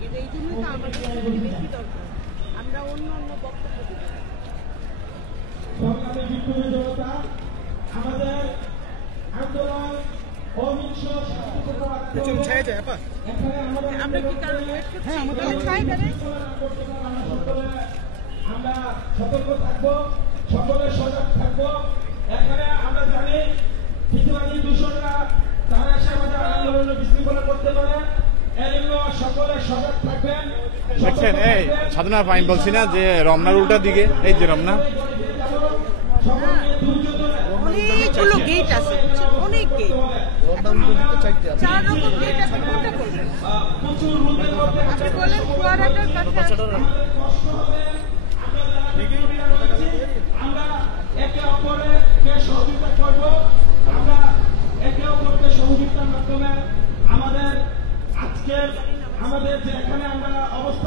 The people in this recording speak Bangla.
কিন্তু এই জন্যই তো আমাদের বেশি দরকার, আমরা অন্য অন্য বক্তব্য দিই। আমাদের আন্দোলন অহিংস আমরা কি কারণ ওয়েট করছি? আমরা সতর্ক থাকবো, সকলে সজাগ থাকবো। এখানে আমরা জানি ফিতনাবাদী দূষণরা তারা এসে আমাদের আন্দোলন বিশৃঙ্খলা করতে পারে, এর জন্য সকলে সজাগ থাকবেন। দেখছেন এই সাধনা ফাইন বলছি না যে রমনার উল্টা দিকে, এই যে রমনা অনেকগুলো গেট আছে, অনেক গেট, 4 রকম গেট আছে। কোনটা করবেন আপনি বলেন? কুয়ারাটার কাছে আমরা একে অপরকে সহযোগিতা করবো, আমরা একে অপরকে সহযোগিতার মাধ্যমে আমাদের আজকের আমাদের যে এখানে আমরা অবস্থান